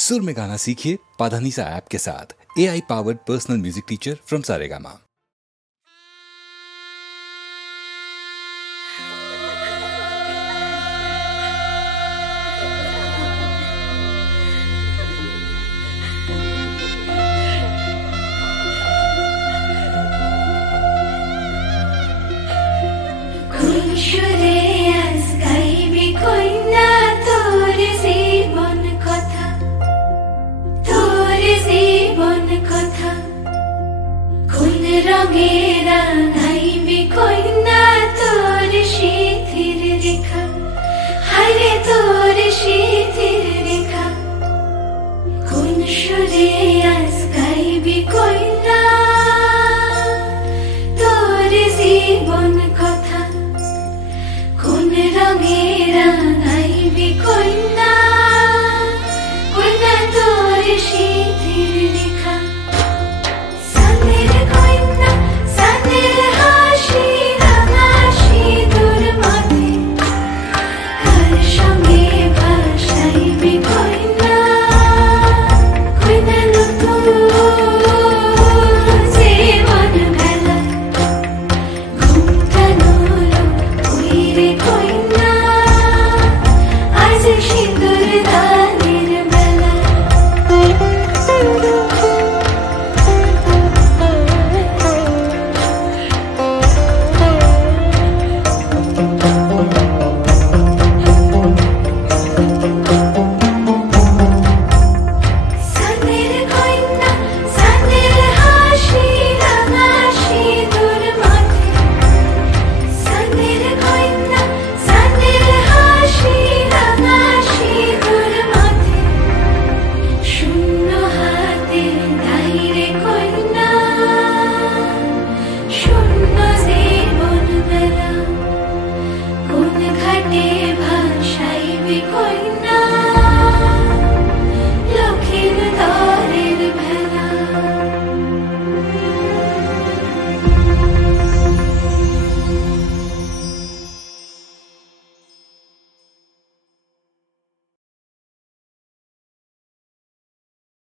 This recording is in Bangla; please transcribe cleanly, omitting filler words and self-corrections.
सुर में गाना सीखिए पाधानीसा ऐप के साथ। AI powered personal music teacher from Saregama. রঙেরা নাইবে কইনা তোর শীতের রেখা, হায়রে তোর শীতের রেখা। কোন সুরে আজ গাইবি কইনা তোর জীবন কথা, কোন রঙেরা নাইবে কইনা